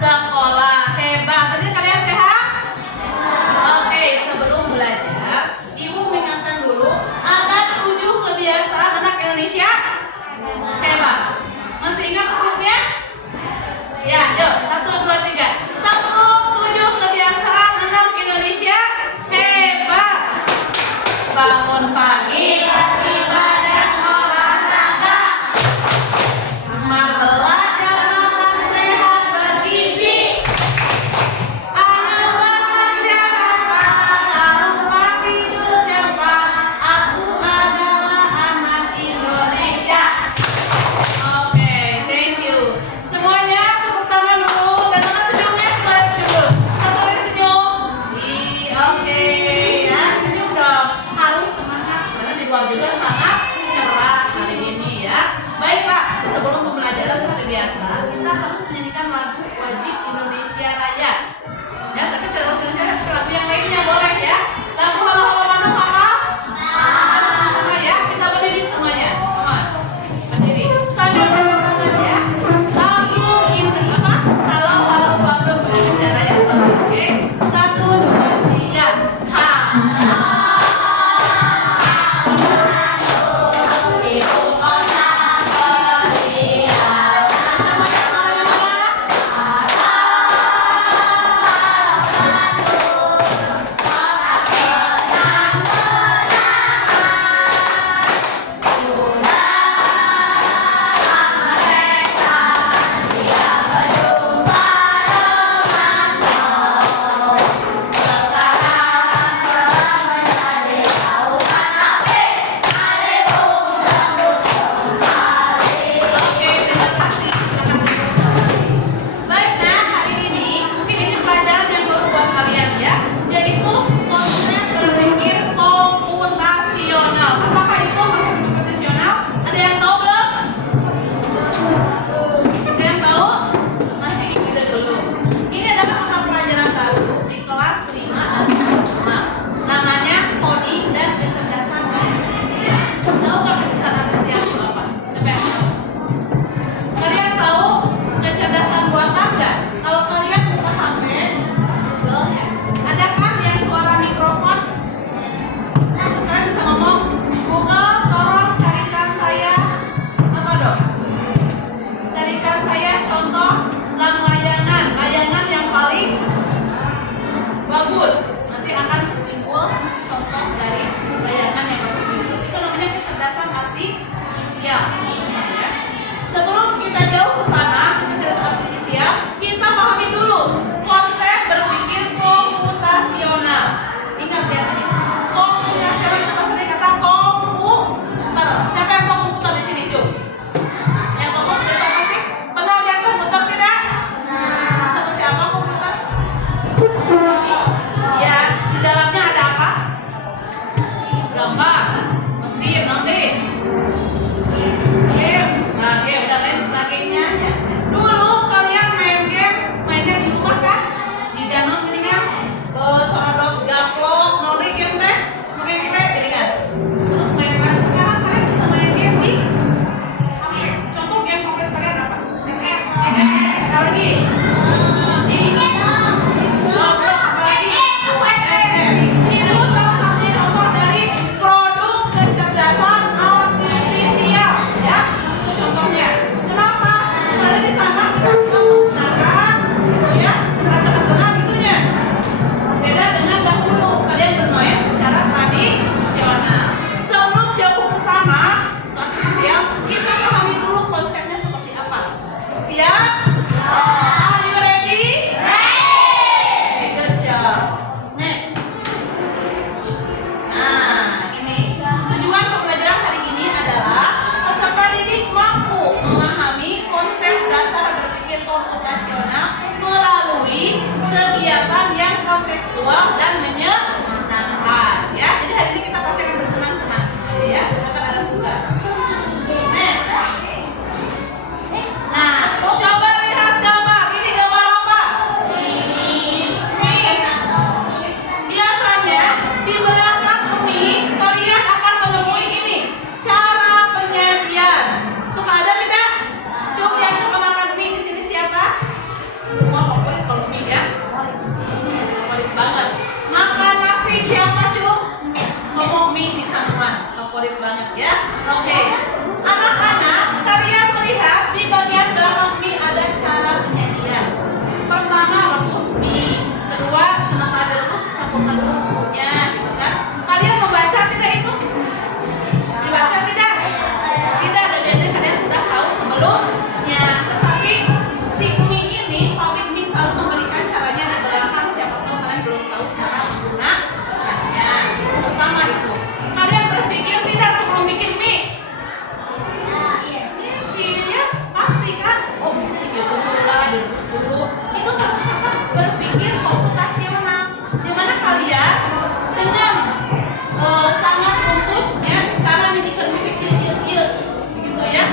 sekolah. Hebat. Tadi kalian sehat? Oke, sebelum belajar, Ibu mengingatkan dulu ada 7 kebiasaan anak Indonesia hebat. Masih ingat hurufnya? Ya, yuk. 1, 2, 3. Tepuk 7 kebiasaan anak Indonesia hebat. Bangun pagi, beribadah, olahraga, belajar makan sehat bergizi, sebelumnya. Tetapi si mie ini, pabrik mie selalu memberikan caranya di belakang. Siapa tahu kalian belum tahu cara menggunakannya. Pertama itu, kalian berpikir tidak sebelum bikin mie? Mikir, pasti kan? Oh, kita dibikin dulu lah, direbus dulu. Itu satu-satu berpikir komputasi yang mana? Di mana kalian dengan sangat untuk ya cara menjadikan mie kecil gitu ya.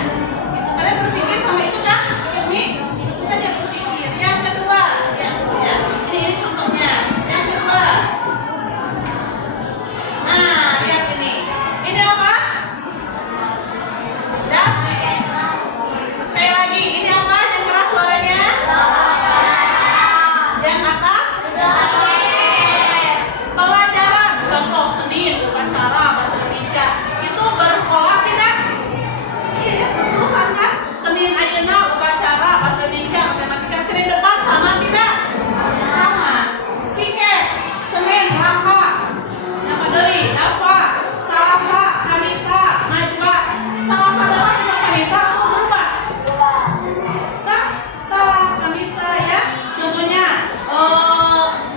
Itu kalian berpikir sama itu kan? Bikin mie itu saja berpikir. Yang kedua, ya, ini contohnya. Yang kedua, nah lihat ini. Ini apa? Dan sekali lagi, ini apa? Yang keras suaranya? Yang atas? Pelajaran, contoh Senin, upacara bahasa Indonesia. Itu bersekolah tidak? Iya, terusan kan? Senin ayeuna upacara bahasa Indonesia, matematika. Senin depan sama tidak? Sama. Piket, Senin Rangka, apa deui? Apa? Salasa, Kamita, Najwa. Salasa adalah juga Kamita atau berubah? Tak, Kamita ya. Contohnya,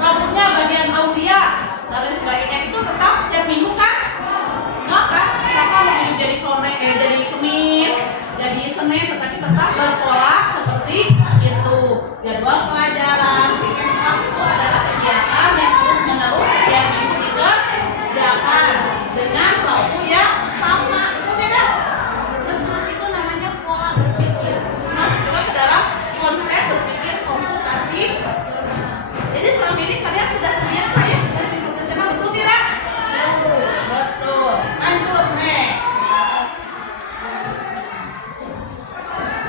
rambutnya bagian Aulia dan lain sebagainya itu tetap tiap minggu kan? Maka lebih jadi jadi Kamis, jadi Senin, tetapi tetap berpola seperti itu. Jadwal pelajaran, piket kelas itu adalah kegiatan yang terus menerus yang minggu dikerjakan dengan waktu yang sama. Itu tidak? Betul, itu namanya pola berpikir. Masuk juga ke dalam konsep berpikir komputasi. Jadi selama ini kalian sudah terbiasa ya berpikir komputasional, betul tidak? Betul. Lanjut next.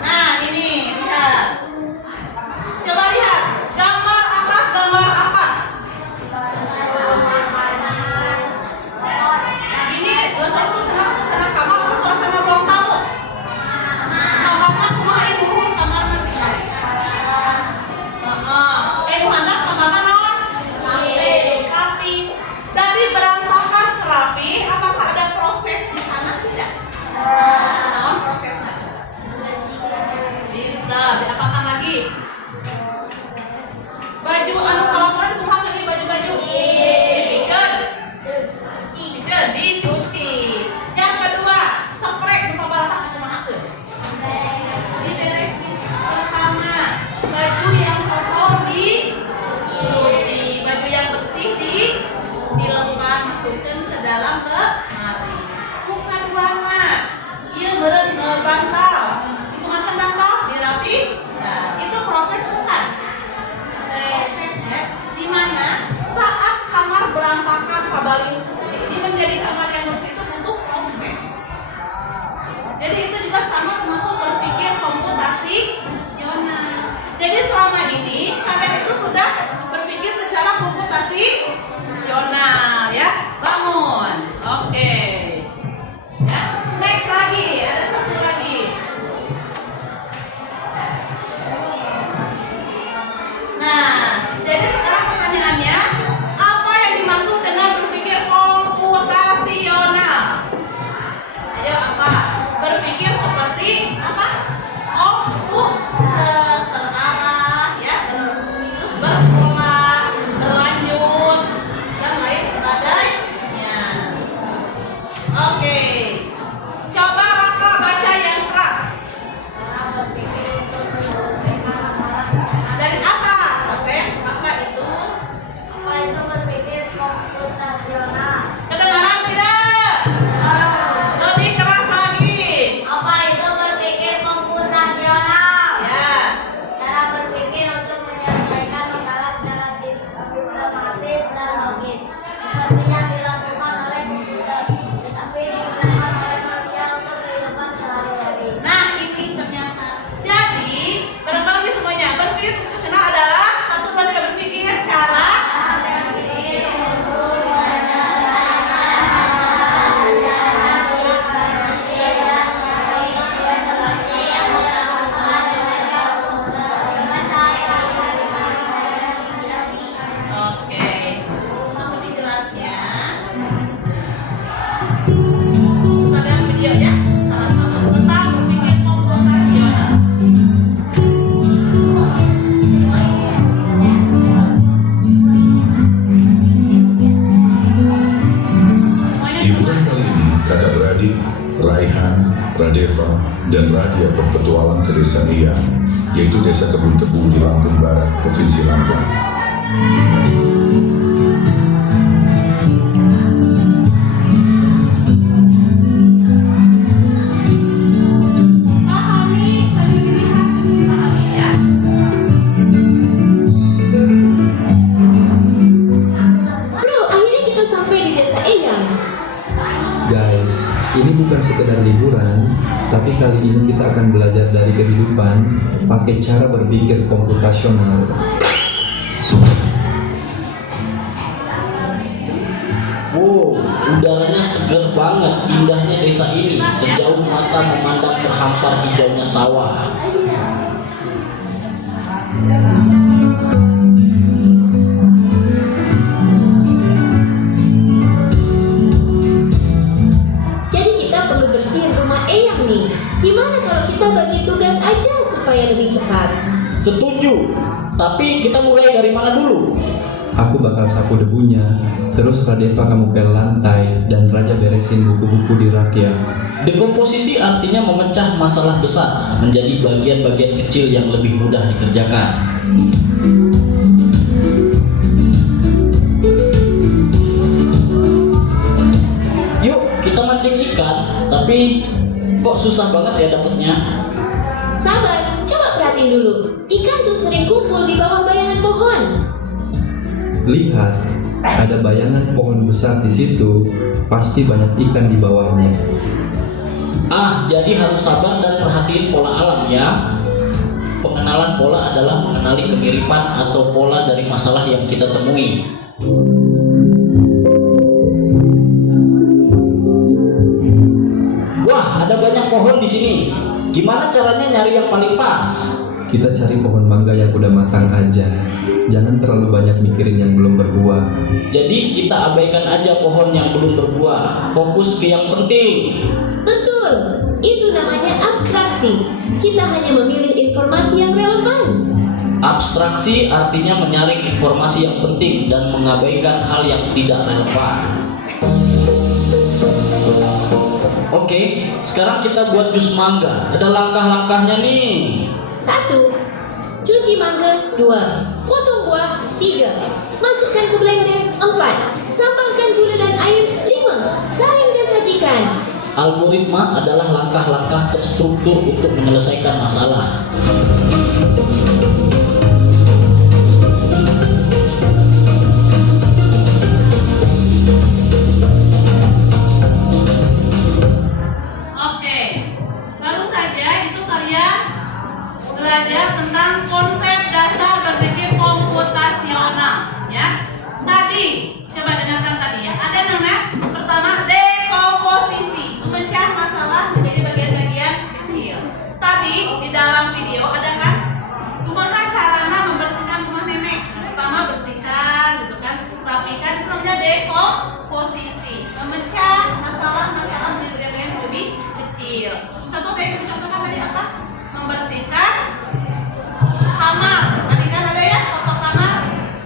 Nah ini lihat. Coba lihat gambar atas, gambar apa? Ini suasana kamar atau suasana ruang tamu? Kamarnya kumaha ibu? Kamarnya tinggal. Handap kamarnya naon? Rapi. Dari berantakan ke rapi, apakah ada proses di sana? Tidak. Naon prosesnya? Tidak. Diapakan lagi? Baju anu kalauan kumaha tadi baju-baju? Dipikeun, dicuci. Yang kedua, sprek di pabaratak kumaha teu? Diberesin. Pertama, baju yang kotor dicuci, baju yang bersih dilembar, masukkan ke dalam lemari. Buka dua mah, ieu meureun bantal. Dikumahan bantal dirapi berpetualang ke desa Eyang, yaitu Desa Kebun Tebu di Lampung Barat, Provinsi Lampung. Guys, ini bukan sekedar liburan, tapi kali ini kita akan belajar dari kehidupan pakai cara berpikir komputasional. Wow, udaranya seger banget, indahnya desa ini. Sejauh mata memandang terhampar hijaunya sawah. Gimana kalau kita bagi tugas aja supaya lebih cepat? Setuju, tapi kita mulai dari mana dulu? Aku bakal sapu debunya, terus Radeva kamu pel lantai, dan Raja beresin buku-buku di rak ya. Dekomposisi artinya memecah masalah besar menjadi bagian-bagian kecil yang lebih mudah dikerjakan. Yuk, kita mancing ikan, tapi kok susah banget ya dapetnya? Sabar, coba perhatiin dulu. Ikan tuh sering kumpul di bawah bayangan pohon. Lihat, ada bayangan pohon besar di situ, pasti banyak ikan di bawahnya. Ah, jadi harus sabar dan perhatiin pola alam ya. Pengenalan pola adalah mengenali kemiripan atau pola dari masalah yang kita temui. Wah, ada banyak pohon di sini. Gimana caranya nyari yang paling pas? Kita cari pohon mangga yang udah matang aja. Jangan terlalu banyak mikirin yang belum berbuah. Jadi kita abaikan aja pohon yang belum berbuah. Fokus ke yang penting. Betul, itu namanya abstraksi. Kita hanya memilih informasi yang relevan. Abstraksi artinya menyaring informasi yang penting dan mengabaikan hal yang tidak relevan. Oke, sekarang kita buat jus mangga. Ada langkah-langkahnya nih. 1. Cuci mangga. 2. Potong buah. 3. Masukkan ke blender. 4. Tambahkan gula dan air. 5. Saring dan sajikan. Algoritma adalah langkah-langkah terstruktur untuk menyelesaikan masalah. Belajar tentang konsep dasar berpikir komputasional ya. Tadi coba dengarkan tadi ya. Ada namanya pertama dekomposisi, memecah masalah menjadi bagian-bagian kecil. Tadi di dalam video ada kan gimana caranya membersihkan rumah nenek. Pertama bersihkan gitu kan, rapikan, itu namanya dekomposisi, memecah masalah-masalah menjadi bagian yang lebih kecil. Contoh yang dicontohkan tadi apa? Membersihkan kamar. Tadi kan ada ya foto kamar.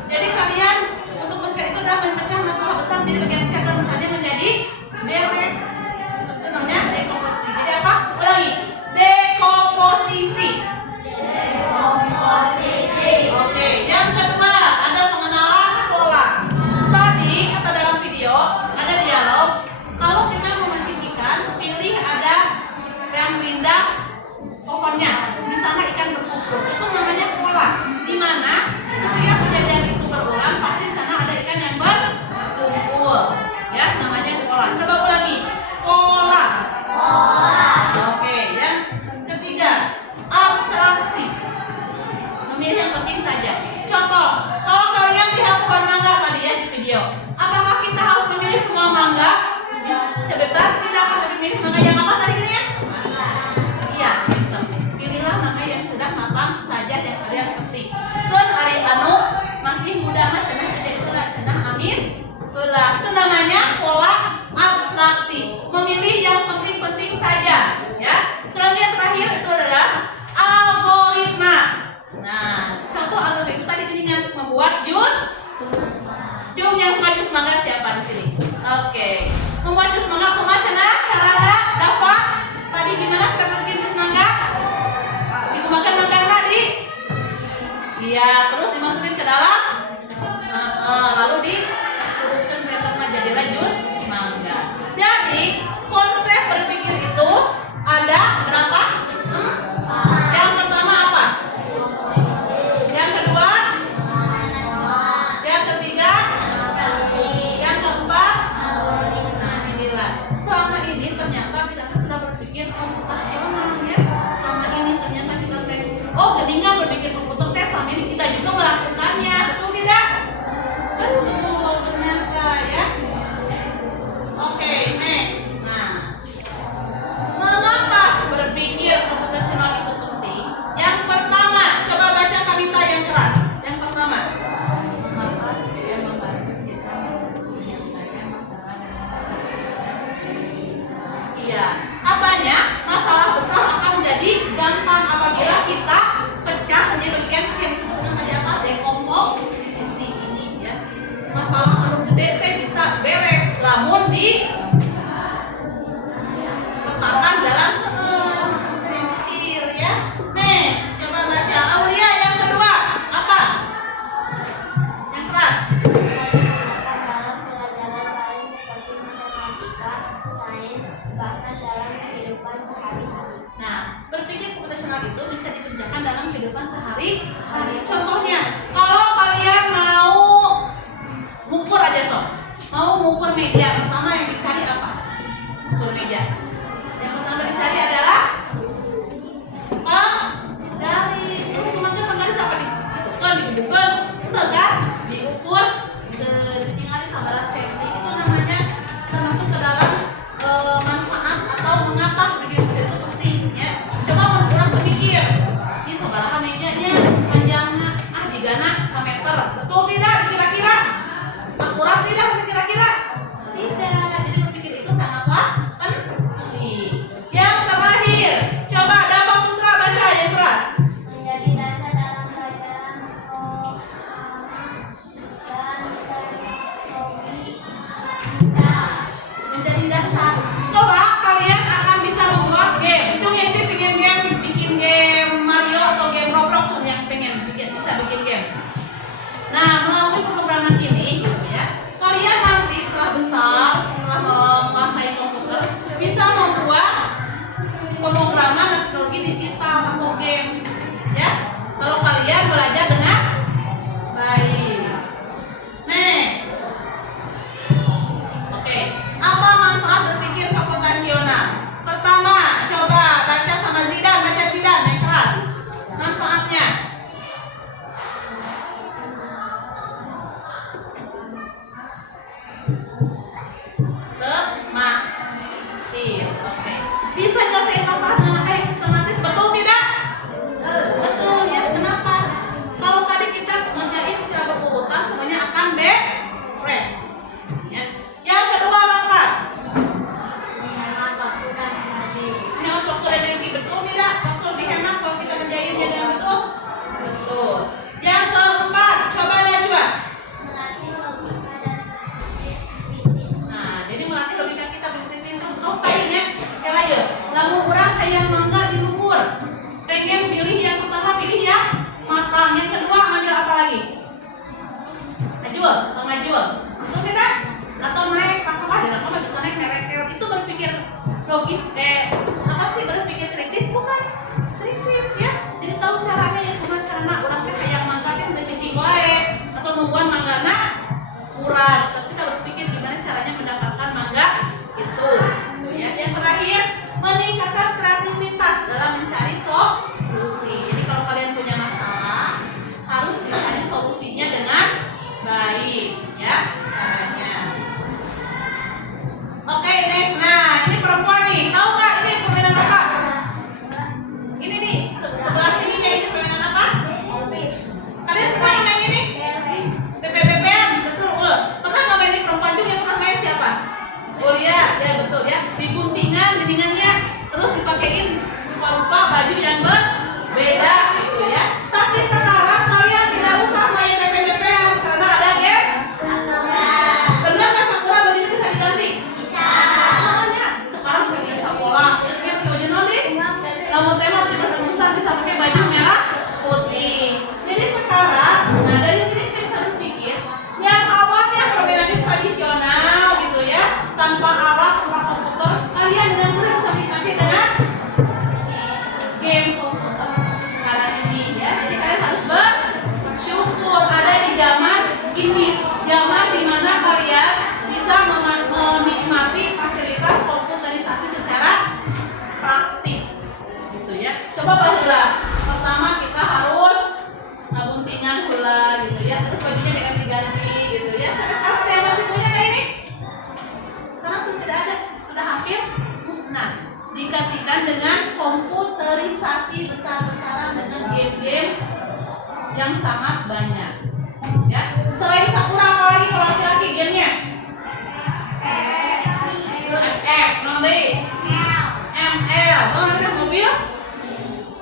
Jadi kalian untuk membersihkan itu adalah memecah masalah besar jadi bagian kecil dan saja menjadi beres. Itu namanya dekomposisi. Jadi apa? Ulangi. Dekomposisi. Dekomposisi. Oke, yang kedua ada pengenalan pola. Tadi kata dalam video ada dialog. Kalau kita memancing ikan, pilih ada yang pindah pohonnya, di sana ikan berkumpul. Itu namanya pola. Di mana setiap kejadian itu berulang, pasti di sana ada ikan yang berkumpul. Ya, namanya pola. Coba ulangi. Pola. Pola. Oke, yang ketiga, abstraksi. Memilih yang penting saja. Contoh, kalau kalian lihat pohon mangga tadi ya di video, apakah kita harus memilih semua mangga? Sebentar, kita harus memilih mangga yang apa tadi ya? Iya. Pilihlah mangga yang sudah matang saja dan yang penting. Kun ari anu masih muda mah cenah gede heula cenah amis heula. Itu namanya pola abstraksi. Memilih yang penting-penting saja, ya. Selanjutnya terakhir itu adalah algoritma. Nah, contoh algoritma tadi ini membuat jus. Cung yang suka jus mangga siapa di sini? Oke. Membuat jus mangga kumaha cenah carana dapat? Tadi gimana cara bikin jus mangga? berpikir komputer teh selama ini kita juga melakukannya, betul tidak? Betul ternyata ya. Oke, next. Nah, mengapa berpikir komputasional itu penting? Yang pertama, coba baca kalimat yang keras. Yang pertama. Iya, katanya masalah besar akan menjadi gampang apabila kita pecah menjadi bagian yang disebut dengan tadi apa? Dekomposisi ini ya. Masalah anu gede teh bisa beres lamun di letakkan dalam masalah yang kecil ya. Next, coba baca Aulia yang kedua. Apa? Yang keras. Dalam pelajaran lain seperti matematika, sains, bahkan dalam kehidupan sehari-hari. Nah, berpikir komputasional itu bisa dikerjakan dalam kehidupan sehari-hari. Contohnya, kalau kalian mau mengukur aja sob, mau mengukur meja, pertama yang dicari apa? Mengukur meja. Yang pertama dicari adalah penggaris. Terus semuanya penggaris apa ditentukan, dibuka, betul kan? Diukur, ditinggali sabaraha senti. Itu namanya termasuk ke dalam manfaat atau mengapa video itu penting ya. Coba orang berpikir, ini sabaraha mejanya, panjangnya, jigana 1 meter. Betul tidak kira-kira? Akurat tidak kira-kira? Tidak. Jadi berpikir itu sangatlah penting. Yang terakhir, coba Dapa Putra baca yang keras. Menjadi dasar dalam pelajaran dan teknologi kita. Menjadi dasar. Coba kalian akan bisa membuat game. Itu yang sih bikin game Mario atau game Roblox yang pengen bisa bikin game. Nah, melalui pemrograman ini gitu ya, kalian nanti setelah besar, setelah menguasai komputer, bisa membuat pemrograman dan teknologi digital atau game ya. Kalau kalian belajar dengan baik. Next. Oke, apa manfaat berpikir komputasional? Pertama, coba baca sama Zidan, baca Zidan yang keras. Manfaatnya. Tematis, oke. Bisa nyelesain masalah dengan angka yang sistematis, betul tidak? Betul ya. Kenapa? Kalau tadi kita ngerjain secara berurutan, semuanya akan beres. Ya. Yang kedua apa? Menghemat waktu dan energi. Menghemat waktu dan energi, betul tidak? Waktu lebih hemat kalau kita ngerjainnya dengan betul. Betul. Yang keempat, coba Najwa. Melatih logika dan kritis. Nah, jadi melatih logika kita berkritis terus tadinya. Ya lanjut. Lamun urang hayang mangga di luhur. Pengen pilih yang pertama, pilih yang matang. Yang kedua ngambil apa lagi? Ngajul. Betul tidak? Atau naik apakah di rekam bisa naik neret itu berpikir logis apa sih berpikir kritis bukan? Kritis ya. Jadi tahu caranya yang gimana carana urang teh hayang mangga teh teu cicing wae atau nungguan manggana murah. Tapi kita berpikir gimana caranya mendapatkan mangga itu. Gitu ya. Yang terakhir, meningkatkan kreativitas dalam mencari solusi. Jadi kalau kalian punya masalah, harus dicari solusinya dengan baik ya caranya. Oke, next. Nah, ini perempuan nih. Tahu nggak ini permainan apa? Ini nih, sebelah sini kayak ini permainan apa? Kalian pernah main ini? BBB-an, betul. Pernah nggak main ini perempuan juga yang pernah main siapa? Oh iya, ya betul ya. Diguntingan, jadinya terus dipakein rupa-rupa baju yang berbeda gitu ya. Tapi sekarang kalian tidak usah main BBB-an karena ada game. Benar nggak Sakura bajunya bisa diganti? Bisa. Makanya sekarang pakai bisa pola. Game original nih. Lamun tema tidak terusan bisa pakai baju merah putih. Jadi sekarang, nah dari sini kita bisa berpikir yang awalnya permainan tradisional gitu ya, tanpa alat, tanpa komputer, kalian dengan mudah bisa menikmati dengan game komputer sekarang ini ya. Jadi kalian harus bersyukur ada di zaman ini, zaman dimana kalian bisa menikmati fasilitas komputerisasi secara praktis gitu ya. Coba bahula. Pertama kita harus game-game yang sangat banyak. Ya, selain Sakura apa lagi kalau laki-laki gamenya? SF, Nonde, ML, kalau nanti mobil,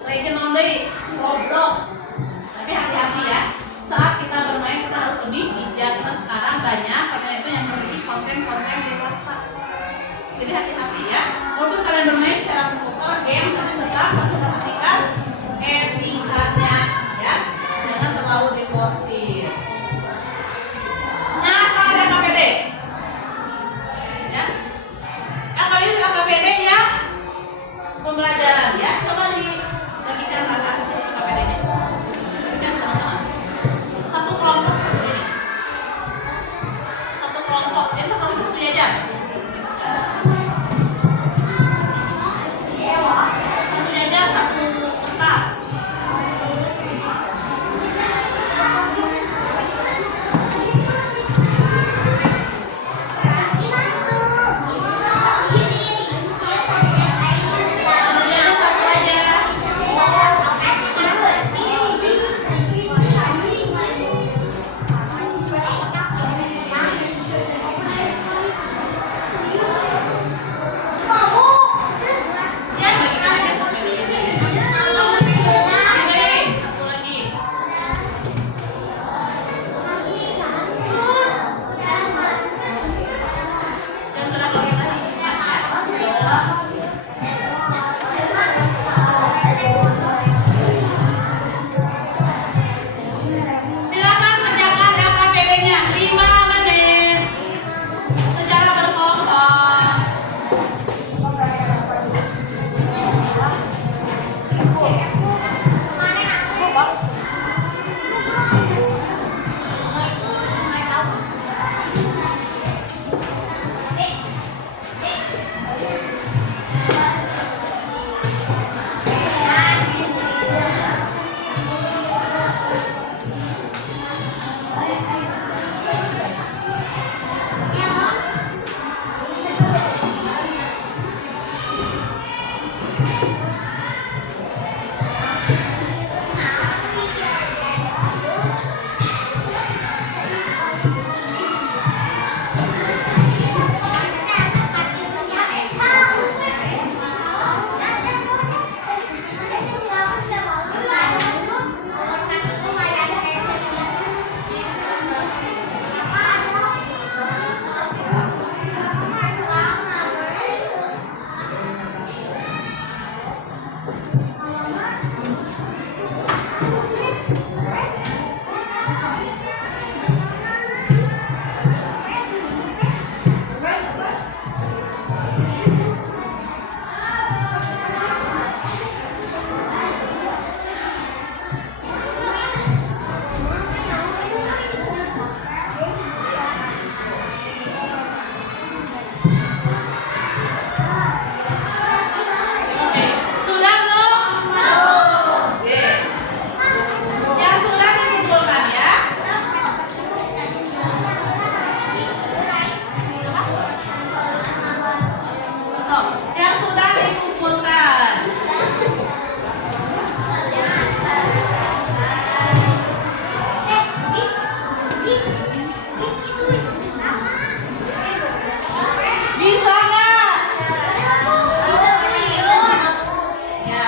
Legend Nonde, Roblox. Tapi hati-hati ya, saat kita bermain kita harus lebih bijak karena sekarang banyak karena itu yang memiliki konten-konten dewasa. Jadi hati-hati ya, walaupun kalian bermain secara komputer game, tapi tetap harus perhatikan etikanya ya, jangan terlalu diforsir. Nah, sekarang ada KPD ya, kali ini KPD ya pembelajaran ya, coba dibagikan kakak KPD-nya, bagikan teman-teman. Satu kelompok seperti ini, satu kelompok, ya satu itu satu aja. Satunya aja satu kertas. Satunya aja satu aja. Ya bagikan aja sampai ini. Ini satu lagi. Yang berapa kita simpan ya? Silakan kerjakan LKPD-nya 5 menit secara berkelompok. Oke, sudah belum? Oke. Yang sudah dikumpulkan ya. Oh, yang sudah dikumpulkan. Bisa nggak? Ya.